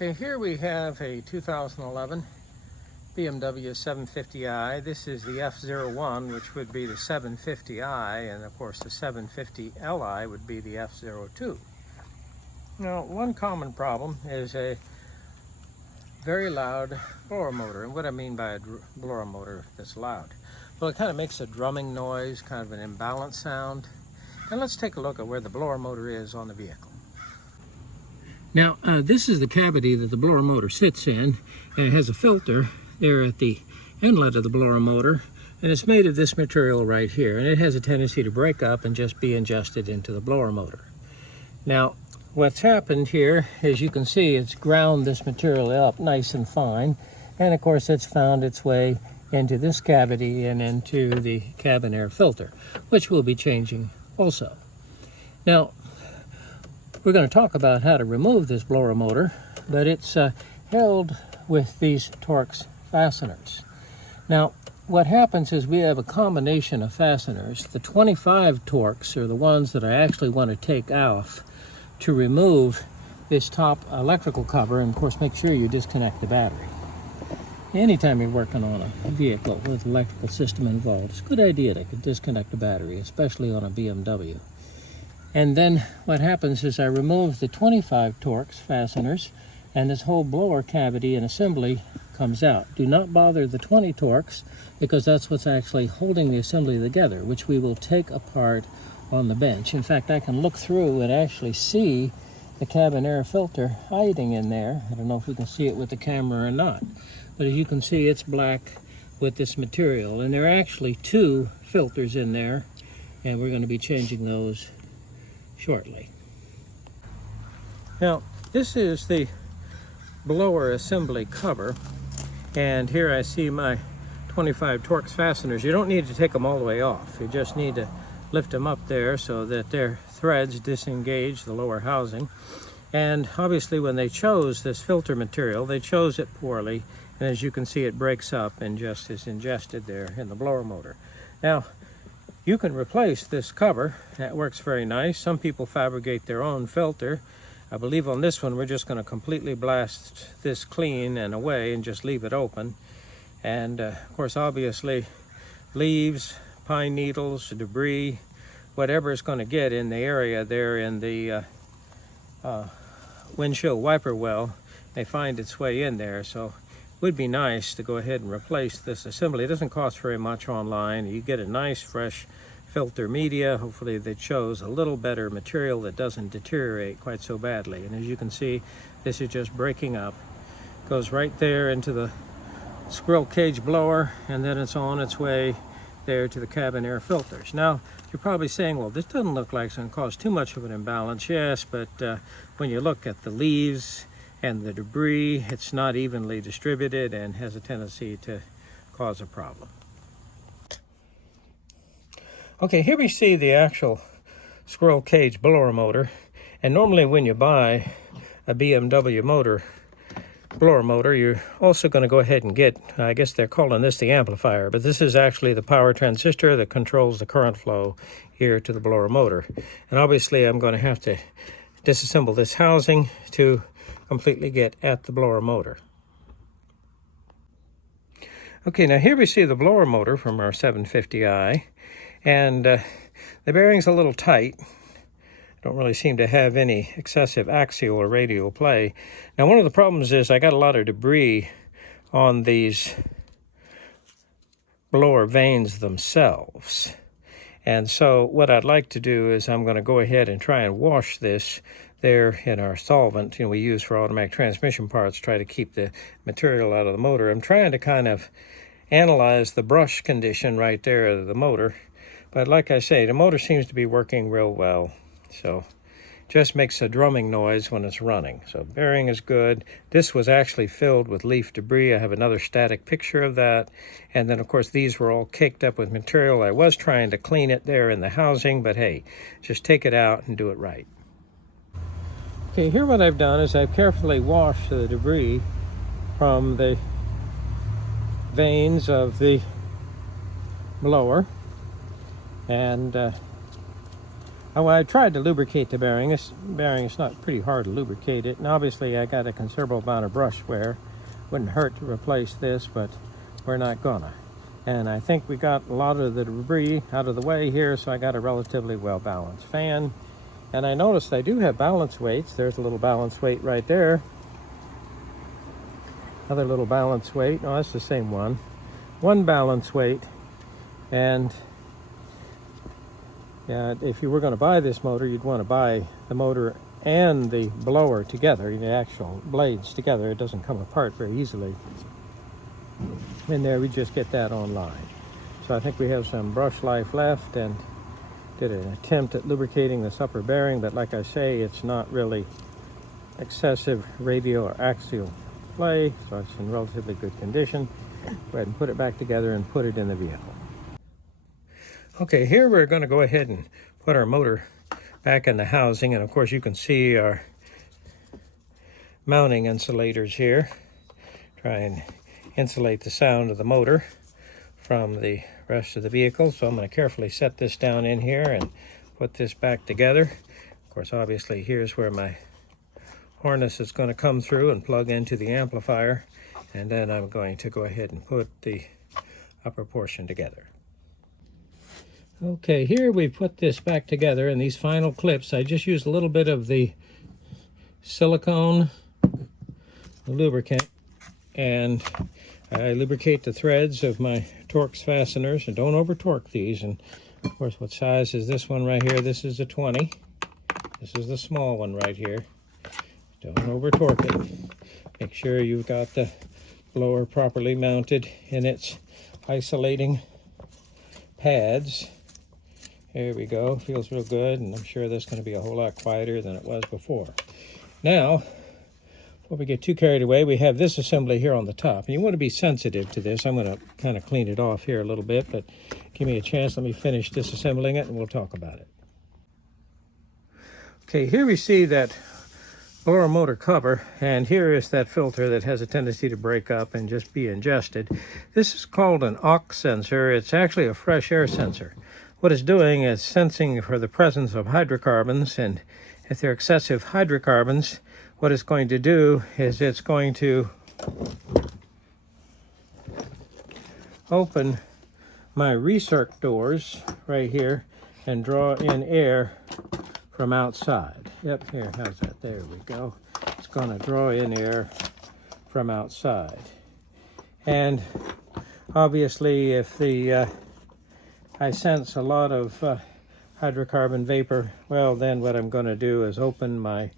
Okay, here we have a 2011 BMW 750i. This is the F01, which would be the 750i, and of course the 750Li would be the F02. Now, one common problem is a very loud blower motor. And what I mean by a blower motor that's loud, well, it kind of makes a drumming noise, kind of an imbalance sound. And let's take a look at where the blower motor is on the vehicle. Now, this is the cavity that the blower motor sits in, and it has a filter there at the inlet of the blower motor, and it's made of this material right here, and it has a tendency to break up and just be ingested into the blower motor. Now, what's happened here is, you can see it's ground this material up nice and fine, and of course it's found its way into this cavity and into the cabin air filter, which we'll be changing also. Now, we're going to talk about how to remove this blower motor, but it's held with these Torx fasteners. Now, what happens is we have a combination of fasteners. The 25 Torx are the ones that I actually want to take off to remove this top electrical cover, and of course make sure you disconnect the battery. Anytime you're working on a vehicle with an electrical system involved, it's a good idea to disconnect the battery, especially on a BMW. And then what happens is I remove the 25 Torx fasteners, and this whole blower cavity and assembly comes out. Do not bother the 20 Torx, because that's what's actually holding the assembly together, which we will take apart on the bench. In fact, I can look through and actually see the cabin air filter hiding in there. I don't know if you can see it with the camera or not, but as you can see, it's black with this material, and there are actually two filters in there, and we're going to be changing those shortly. Now, this is the blower assembly cover, and here I see my 25 Torx fasteners. You don't need to take them all the way off. You just need to lift them up there so that their threads disengage the lower housing. And obviously when they chose this filter material, they chose it poorly, and as you can see, it breaks up and just is ingested there in the blower motor. Now, you can replace this cover. That works very nice. Some people fabricate their own filter. I believe on this one we're just going to completely blast this clean and away and just leave it open. And of course, obviously, leaves, pine needles, debris, whatever is going to get in the area there in the windshield wiper well, may find its way in there. So it would be nice to go ahead and replace this assembly. It doesn't cost very much online. You get a nice fresh filter media. Hopefully they chose a little better material that doesn't deteriorate quite so badly. And as you can see, this is just breaking up. Goes right there into the squirrel cage blower, and then it's on its way there to the cabin air filters. Now, you're probably saying, well, this doesn't look like it's going to cause too much of an imbalance. Yes, but when you look at the leaves and the debris, it's not evenly distributed and has a tendency to cause a problem. Okay, here we see the actual squirrel cage blower motor, and normally when you buy a BMW blower motor, you're also going to go ahead and get, I guess they're calling this the amplifier, but this is actually the power transistor that controls the current flow here to the blower motor. And obviously I'm going to have to disassemble this housing to completely get at the blower motor. Okay, now here we see the blower motor from our 750i, and the bearing's a little tight. Don't really seem to have any excessive axial or radial play. Now, one of the problems is I got a lot of debris on these blower vanes themselves. And so what I'd like to do is I'm going to go ahead and try and wash this there in our solvent, we use for automatic transmission parts, try to keep the material out of the motor. I'm trying to kind of analyze the brush condition right there of the motor. But like I say, the motor seems to be working real well. So just makes a drumming noise when it's running. So bearing is good. This was actually filled with leaf debris. I have another static picture of that. And then of course these were all caked up with material. I was trying to clean it there in the housing, but hey, just take it out and do it right. Okay, here what I've done is I've carefully washed the debris from the vanes of the blower, and Well, I tried to lubricate the bearing. This bearing is not pretty hard to lubricate it, and obviously I got a considerable amount of brush wear. Wouldn't hurt to replace this, but we're not gonna. And I think we got a lot of the debris out of the way here, so I got a relatively well balanced fan. And I noticed I do have balance weights. There's a little balance weight right there. Another little balance weight. No, that's the same one. One balance weight. And yeah, if you were going to buy this motor, you'd want to buy the motor and the blower together, the actual blades together. It doesn't come apart very easily. And there, we just get that online. So I think we have some brush life left, and did an attempt at lubricating this upper bearing, but like I say, it's not really excessive radial or axial play, so it's in relatively good condition. Go ahead and put it back together and put it in the vehicle. Okay, here we're going to go ahead and put our motor back in the housing, and of course you can see our mounting insulators here. Try and insulate the sound of the motor from the rest of the vehicle. So I'm going to carefully set this down in here and put this back together. Of course, obviously here's where my harness is going to come through and plug into the amplifier, and then I'm going to go ahead and put the upper portion together. Okay, here we put this back together, and these final clips, I just used a little bit of the silicone lubricant, and I lubricate the threads of my Torx fasteners, and don't over torque these. And of course, what size is this one right here? This is a 20. This is the small one right here. Don't over torque it. Make sure you've got the blower properly mounted in its isolating pads. There we go. Feels real good, and I'm sure this is going to be a whole lot quieter than it was before. Now, before we get too carried away, we have this assembly here on the top. And you want to be sensitive to this. I'm going to kind of clean it off here a little bit, but give me a chance. Let me finish disassembling it, and we'll talk about it. Okay, here we see that blower motor cover, and here is that filter that has a tendency to break up and just be ingested. This is called an aux sensor. It's actually a fresh air sensor. What it's doing is sensing for the presence of hydrocarbons, and if there are excessive hydrocarbons, what it's going to do is it's going to open my recirc doors right here and draw in air from outside. Yep, here, how's that? There we go. It's going to draw in air from outside. And obviously, if I sense a lot of hydrocarbon vapor, well, then what I'm going to do is open my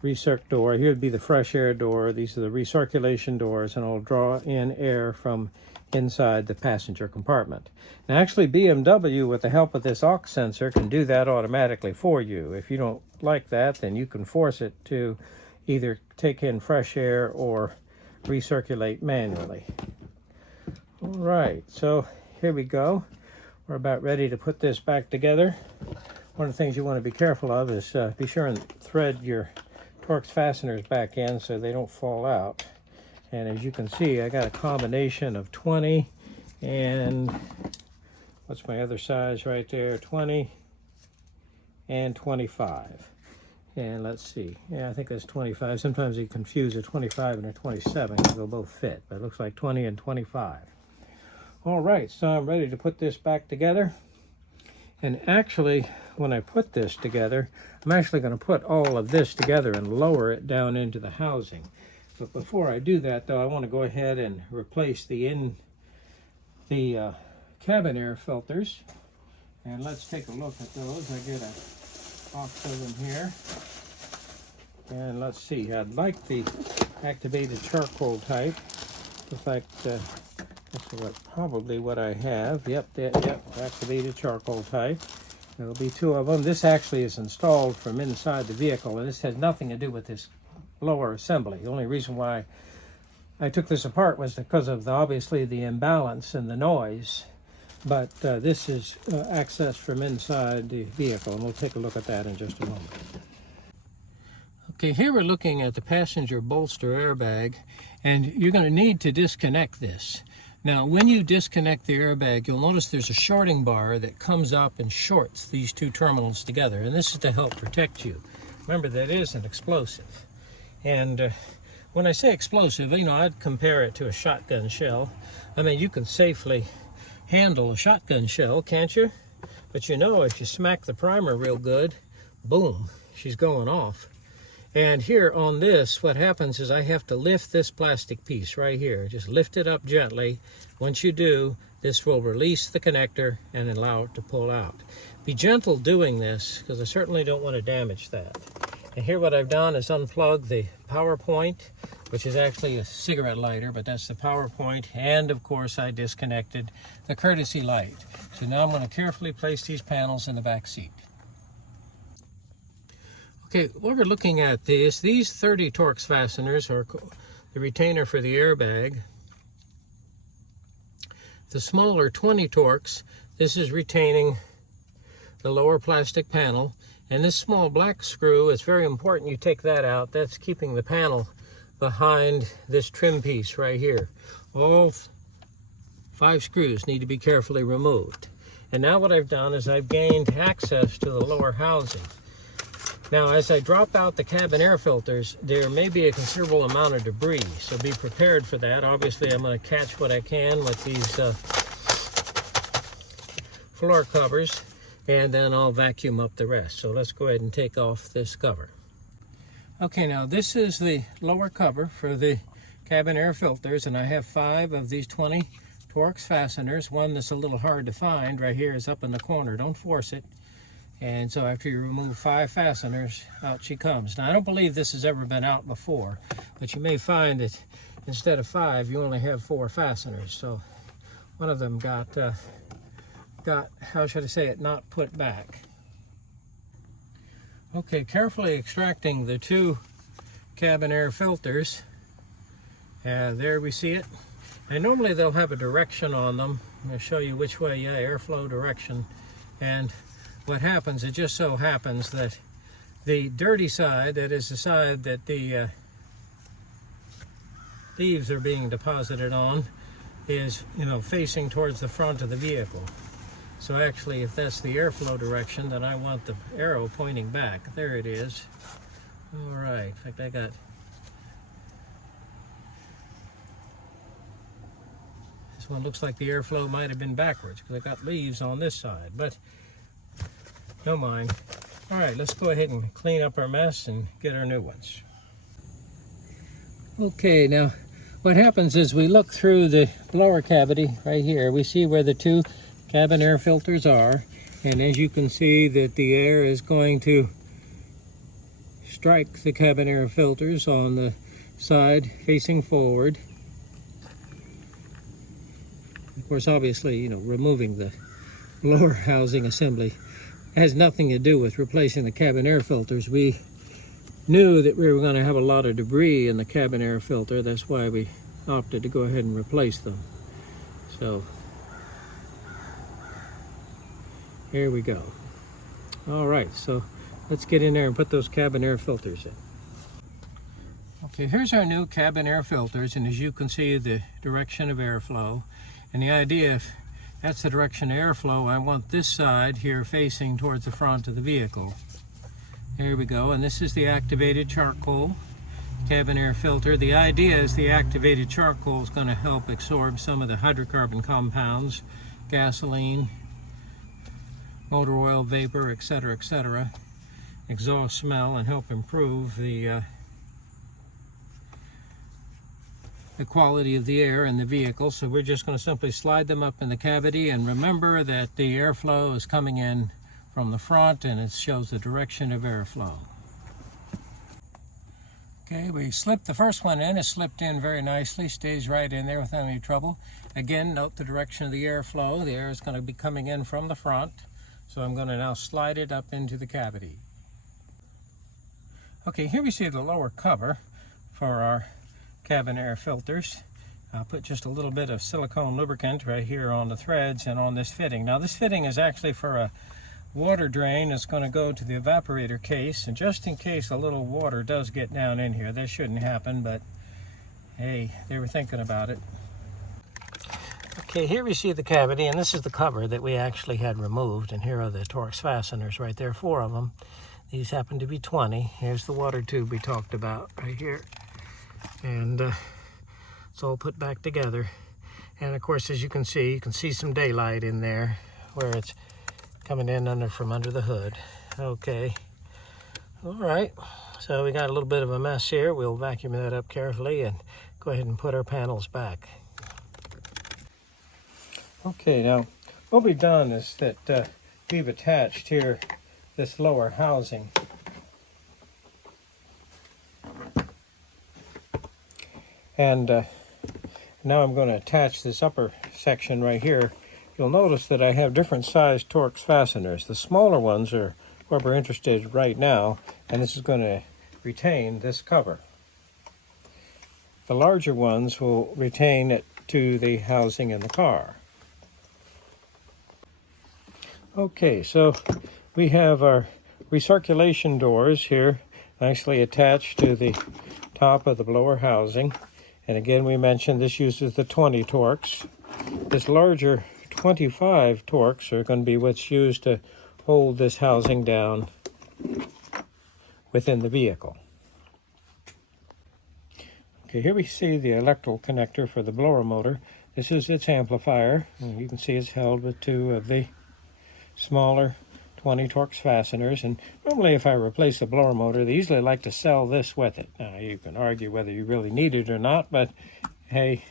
recirc door. Here would be the fresh air door. These are the recirculation doors, and I'll draw in air from inside the passenger compartment. Now, actually, BMW, with the help of this aux sensor, can do that automatically for you. If you don't like that, then you can force it to either take in fresh air or recirculate manually. All right, so here we go. We're about ready to put this back together. One of the things you want to be careful of is be sure and thread your Torx fasteners back in so they don't fall out. And as you can see, I got a combination of 20 and what's my other size right there? 20 and 25. And let's see. Yeah, I think that's 25. Sometimes you confuse a 25 and a 27 because they'll both fit, but it looks like 20 and 25. All right, so I'm ready to put this back together. And actually, when I put this together, I'm actually going to put all of this together and lower it down into the housing. But before I do that, though, I want to go ahead and replace the cabin air filters. And let's take a look at those. I get a box of them here. And let's see, I'd like the activated charcoal type. Looks like this is probably what I have. Yep, activated charcoal type. There'll be two of them. This actually is installed from inside the vehicle, and this has nothing to do with this blower assembly. The only reason why I took this apart was because of obviously the imbalance and the noise. But this is accessed from inside the vehicle, and we'll take a look at that in just a moment. Okay, here we're looking at the passenger bolster airbag, and you're going to need to disconnect this. Now, when you disconnect the airbag, you'll notice there's a shorting bar that comes up and shorts these two terminals together, and this is to help protect you. Remember, that is an explosive. And when I say explosive, you know, I'd compare it to a shotgun shell. I mean, you can safely handle a shotgun shell, can't you? But you know, if you smack the primer real good, boom, she's going off. And here on this, what happens is I have to lift this plastic piece right here. Just lift it up gently. Once you do, this will release the connector and allow it to pull out. Be gentle doing this, because I certainly don't want to damage that. And here what I've done is unplug the power point, which is actually a cigarette lighter, but that's the power point. And of course, I disconnected the courtesy light. So now I'm going to carefully place these panels in the back seat. Okay, what we're looking at is these 30 Torx fasteners are the retainer for the airbag. The smaller 20 Torx, this is retaining the lower plastic panel. And this small black screw, it's very important you take that out. That's keeping the panel behind this trim piece right here. All 5 screws need to be carefully removed. And now what I've done is I've gained access to the lower housing. Now, as I drop out the cabin air filters, there may be a considerable amount of debris, so be prepared for that. Obviously, I'm going to catch what I can with these floor covers, and then I'll vacuum up the rest. So let's go ahead and take off this cover. Okay, now this is the lower cover for the cabin air filters, and I have 5 of these 20 Torx fasteners. One that's a little hard to find right here is up in the corner. Don't force it. And so after you remove 5 fasteners, out she comes. Now, I don't believe this has ever been out before, but you may find that instead of 5, you only have 4 fasteners. So one of them got, how should I say it, not put back. Okay, carefully extracting the 2 cabin air filters. There we see it. And normally they'll have a direction on them. I'm going to show you which way, airflow direction. And what happens, it just so happens that the dirty side, that is the side that the leaves are being deposited on, is, you know, facing towards the front of the vehicle. So actually, if that's the airflow direction, then I want the arrow pointing back. There it is. All right, in fact, I got this one. Looks like the airflow might have been backwards because I got leaves on this side, but no mind. All right, let's go ahead and clean up our mess and get our new ones. Okay, now what happens is we look through the blower cavity right here. We see where the 2 cabin air filters are, and as you can see that the air is going to strike the cabin air filters on the side facing forward. Of course, obviously, you know, removing the lower housing assembly has nothing to do with replacing the cabin air filters. We knew that we were going to have a lot of debris in the cabin air filter. That's why we opted to go ahead and replace them. So here we go. All right, so let's get in there and put those cabin air filters in. Okay, here's our new cabin air filters, and as you can see, the direction of airflow. And the idea, if that's the direction of airflow, I want this side here facing towards the front of the vehicle. There we go, and this is the activated charcoal cabin air filter. The idea is the activated charcoal is going to help absorb some of the hydrocarbon compounds, gasoline, motor oil, vapor, etc., exhaust smell, and help improve the quality of the air in the vehicle. So we're just going to simply slide them up in the cavity, and remember that the airflow is coming in from the front and it shows the direction of airflow. Okay, we slipped the first one in. It slipped in very nicely, stays right in there without any trouble. Again, note the direction of the airflow. The air is going to be coming in from the front, so I'm going to now slide it up into the cavity. Okay, here we see the lower cover for our cabin air filters. I'll put just a little bit of silicone lubricant right here on the threads and on this fitting. Now this fitting is actually for a water drain that's going to go to the evaporator case, and just in case a little water does get down in here. This shouldn't happen, but hey, they were thinking about it. Okay, here we see the cavity, and this is the cover that we actually had removed, and here are the Torx fasteners right there, 4 of them. These happen to be 20. Here's the water tube we talked about right here. And it's all put back together. And of course, as you can see some daylight in there where it's coming in from under the hood. Okay, all right. So we got a little bit of a mess here. We'll vacuum that up carefully and go ahead and put our panels back. Okay, now what we've done is that we've attached here this lower housing. And now I'm going to attach this upper section right here. You'll notice that I have different sized Torx fasteners. The smaller ones are what we're interested in right now, and this is going to retain this cover. The larger ones will retain it to the housing in the car. Okay, so we have our recirculation doors here nicely attached to the top of the blower housing. And again, we mentioned this uses the 20 Torx. This larger 25 Torx are going to be what's used to hold this housing down within the vehicle. Okay, here we see the electrical connector for the blower motor. This is its amplifier, and you can see it's held with 2 of the smaller 20 Torx fasteners. And normally if I replace the blower motor, they usually like to sell this with it. Now you can argue whether you really need it or not, but hey,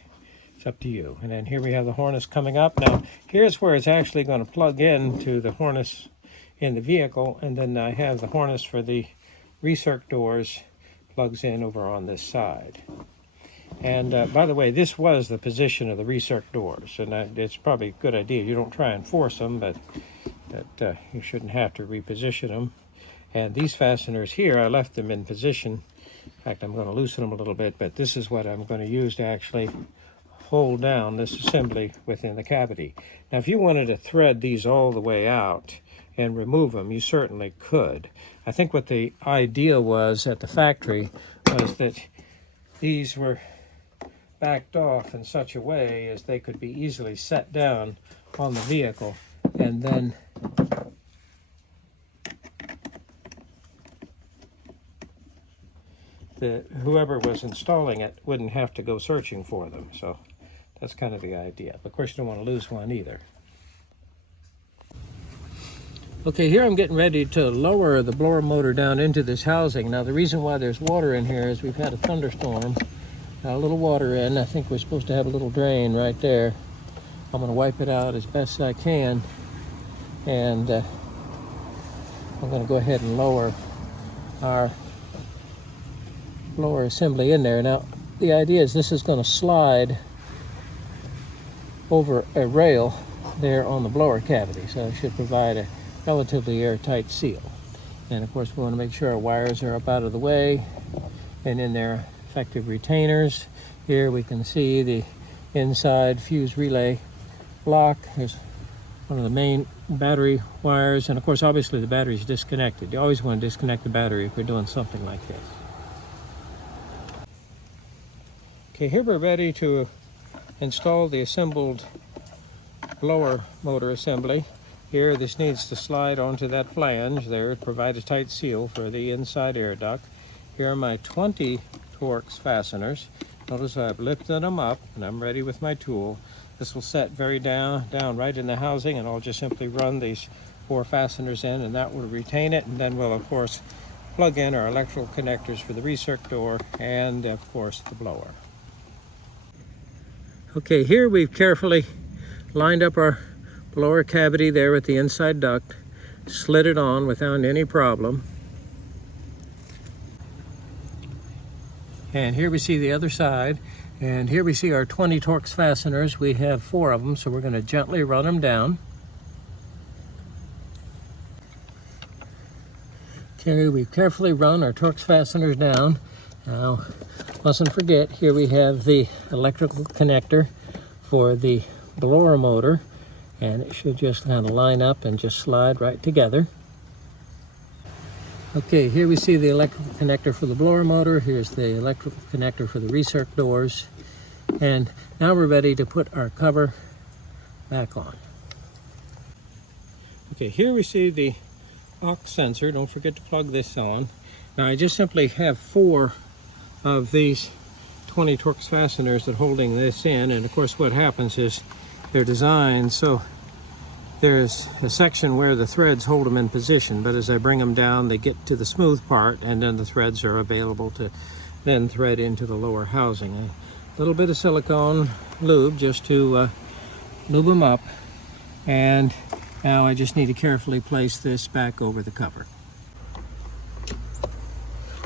it's up to you. And then here we have the harness coming up. Now here's where it's actually going to plug in to the harness in the vehicle, and then I have the harness for the recirc doors plugs in over on this side. And by the way, this was the position of the recirc doors, and it's probably a good idea. You don't try and force them, but you shouldn't have to reposition them. And these fasteners here, I left them in position. In fact, I'm going to loosen them a little bit, but this is what I'm going to use to actually hold down this assembly within the cavity. Now, if you wanted to thread these all the way out and remove them, you certainly could. I think what the idea was at the factory was that these were backed off in such a way as they could be easily set down on the vehicle, and then whoever was installing it wouldn't have to go searching for them. So that's kind of the idea. But of course, you don't want to lose one either. Okay, here I'm getting ready to lower the blower motor down into this housing. Now, the reason why there's water in here is we've had a thunderstorm. Got a little water in. I think we're supposed to have a little drain right there. I'm going to wipe it out as best I can. And I'm going to go ahead and lower our blower assembly in there. Now, the idea is this is going to slide over a rail there on the blower cavity, so it should provide a relatively airtight seal. And of course, we want to make sure our wires are up out of the way and in their effective retainers. Here we can see the inside fuse relay block. Here's one of the main battery wires, and of course, obviously the battery is disconnected. You always want to disconnect the battery if we're doing something like this. Okay, here we're ready to install the assembled blower motor assembly. Here, this needs to slide onto that flange there to provide a tight seal for the inside air duct. Here are my 20 Torx fasteners. Notice I've lifted them up, and I'm ready with my tool. This will set very down right in the housing, and I'll just simply run these 4 fasteners in, and that will retain it. And then we'll, of course, plug in our electrical connectors for the recirc door and, of course, the blower. Okay, here we've carefully lined up our blower cavity there with the inside duct, slid it on without any problem. And here we see the other side, and here we see our 20 Torx fasteners. We have 4 of them, so we're going to gently run them down. Okay, we've carefully run our Torx fasteners down. Now, mustn't forget, here we have the electrical connector for the blower motor, and it should just kind of line up and just slide right together. Okay, here we see the electrical connector for the blower motor. Here's the electrical connector for the recirc doors. And now we're ready to put our cover back on. Okay, here we see the aux sensor. Don't forget to plug this on. Now I just simply have 4 of these 20 Torx fasteners that holding this in, and of course what happens is they're designed so there's a section where the threads hold them in position, but as I bring them down they get to the smooth part, and then the threads are available to then thread into the lower housing. A little bit of silicone lube just to lube them up, and now I just need to carefully place this back over the cover.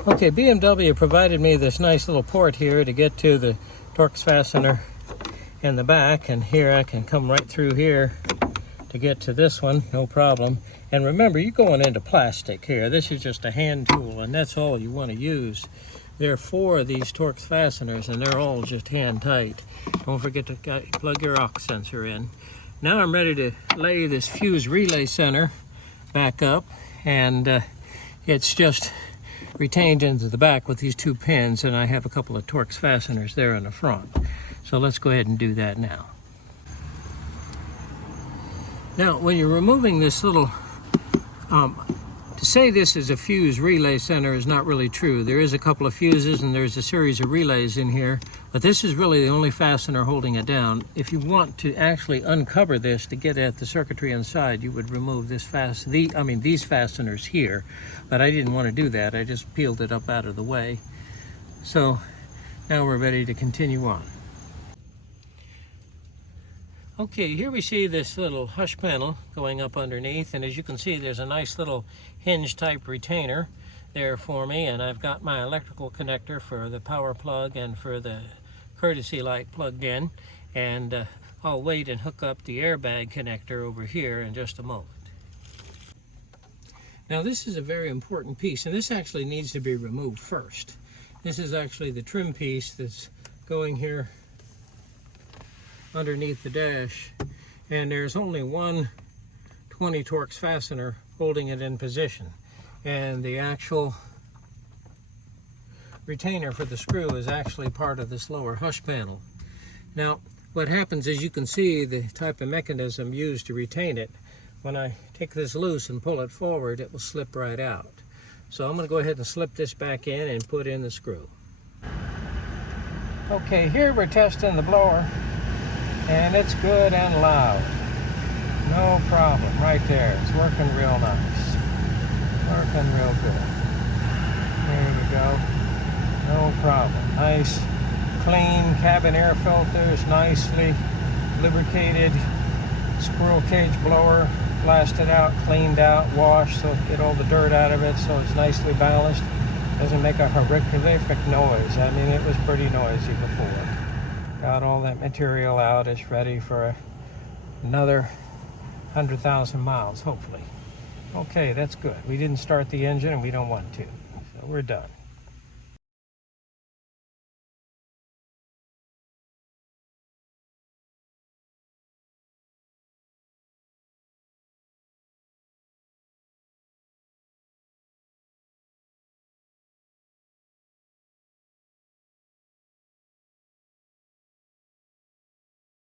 Okay, BMW provided me this nice little port here to get to the Torx fastener in the back, and here I can come right through here to get to this one, no problem. And remember, you're going into plastic here. This is just a hand tool, and that's all you want to use. There are 4 of these Torx fasteners, and they're all just hand tight. Don't forget to plug your aux sensor in. Now I'm ready to lay this fuse relay center back up, and it's just retained into the back with these 2 pins, and I have a couple of Torx fasteners there in the front. So let's go ahead and do that now. Now, when you're removing this little, to say this is a fuse relay center is not really true. There is a couple of fuses and there's a series of relays in here, but this is really the only fastener holding it down. If you want to actually uncover this to get at the circuitry inside, you would remove this these fasteners here, but I didn't want to do that. I just peeled it up out of the way. So now we're ready to continue on. Okay, here we see this little hush panel going up underneath, and as you can see there's a nice little hinge type retainer there for me, and I've got my electrical connector for the power plug and for the courtesy light plugged in, and I'll wait and hook up the airbag connector over here in just a moment. Now this is a very important piece, and this actually needs to be removed first. This is actually the trim piece that's going here underneath the dash, and there's only one 20 Torx fastener holding it in position, and the actual retainer for the screw is actually part of this lower hush panel. Now what happens is, you can see the type of mechanism used to retain it. When I take this loose and pull it forward, it will slip right out. So I'm going to go ahead and slip this back in and put in the screw. Okay, here we're testing the blower, and it's good and loud. No problem, right there. It's working real nice. Working real good. There we go. No problem. Nice, clean cabin air filters, nicely lubricated squirrel cage blower, blasted out, cleaned out, washed, so get all the dirt out of it, so it's nicely balanced. Doesn't make a horrific noise. I mean, it was pretty noisy before. Got all that material out. It's ready for another 100,000 miles, hopefully. Okay, that's good. We didn't start the engine and we don't want to, so we're done.